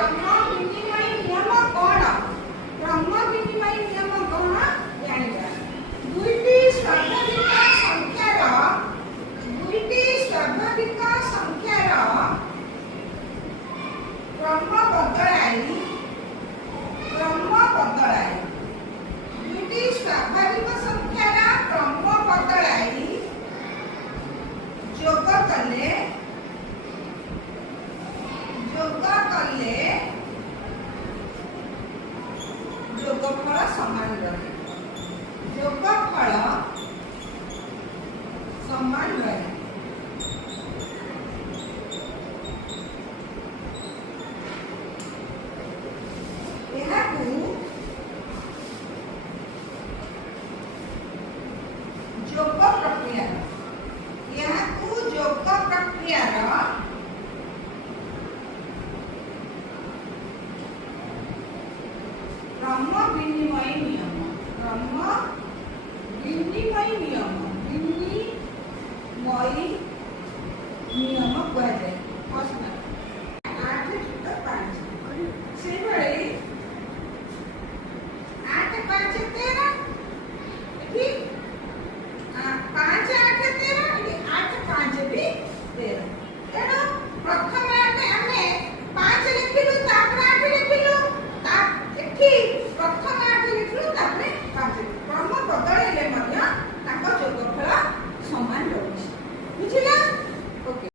ब्रह्म विनिमय नियम कौन ब्रह्म विनिमय नियम कौन जानिबा दुईटी स्वाभाविक संख्यार क्रम बदलाई दुईटी स्वाभाविक संख्यार क्रम बदलाई जोग कले जोगफल समान रहे जोगफल समान रहे